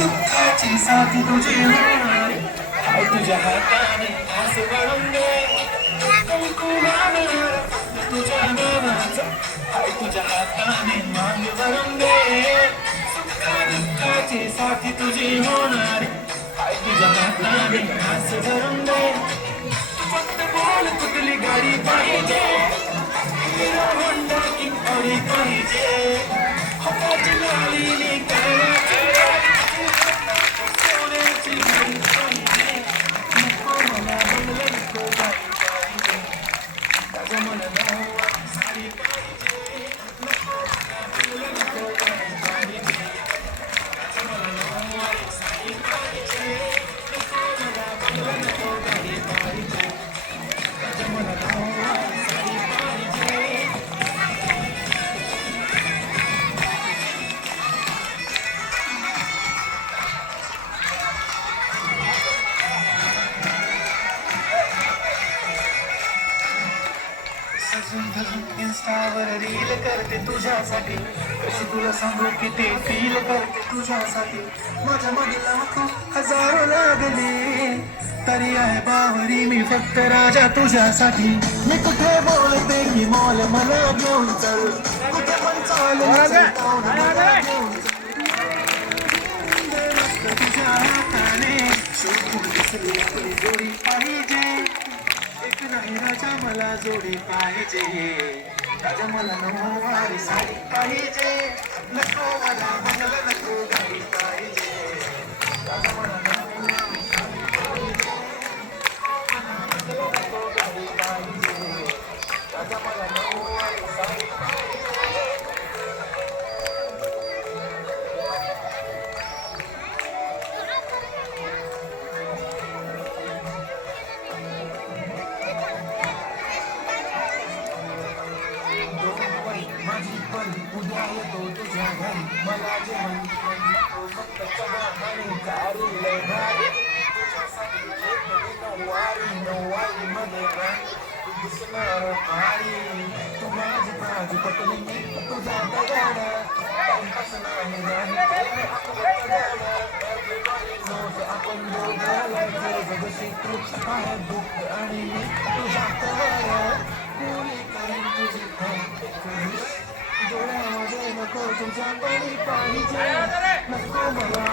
दुःखाची साथ तुझी होणार हाय तुझ्या हाताने आस वाळून दे कुंकुमावर तुझ्या नावाचं हाय तुझ्या हाताने मांग भरून दे दुःखाची साथ तुझी होणार हाय तुझ्या हाताने आस भरून दे फक्त बोल कुठली गाडी पाहिजे हिरो होंडा की ऑडी पाहिजे हाताची लालीने कानाची लाली सोन्याची गाडी पाहिजे नको मला बंगला नको गाडी पाहिजे माझ्या मला नऊवारी साडी पाहिजे नको मला बंगला नको गाडी पाहिजे माझ्या मला नऊवारी साडी पाहिजे नको मला बंगला नको गाडी पाहिजे माझ्या मला नऊवारी साडी पाहिजे सजून धजून इन्स्टावर रील करते तुझ्यासाठी कशी तुला सांगू किती फील करते तुझ्यासाठी माझ्या मागे लाखो हजारो लागले तरी आहे बावरी मी फक्त राजा तुझ्यासाठी मी कुठे बोलते की मॉल मला घेऊन चल कुठे पण चालेल तुझ्या हाताने शोधून दिसली आपली जोडी पाहिजे एक नाही राजा मला जोडी पाहिजे राजा मला नऊवारी साडी पाहिजे नको मला बंगला नको गाडी पाहिजे राजा मला नऊवारी साडी पाहिजे मला बंगला नको गाडी पाहिजे राजा मला नऊवारी साडी पाहिजे माझी परी उद्या येतो तुझ्या घरी मला जेवण नको फक्त चहा आणि कारी लय भारी तुझ्यासाठी नऊवारी मध्ये तू दिसणार भारी तू माझी बाजू पटली मी तुझा दगाड टाइमपास नाही राही आपण दोघं जगशी तू आहे दुःख आणि मी तुझा तर पुरी करीन तुझी डोळ्यामध्ये नको तुझ्या पाणी पाहिजे नको मला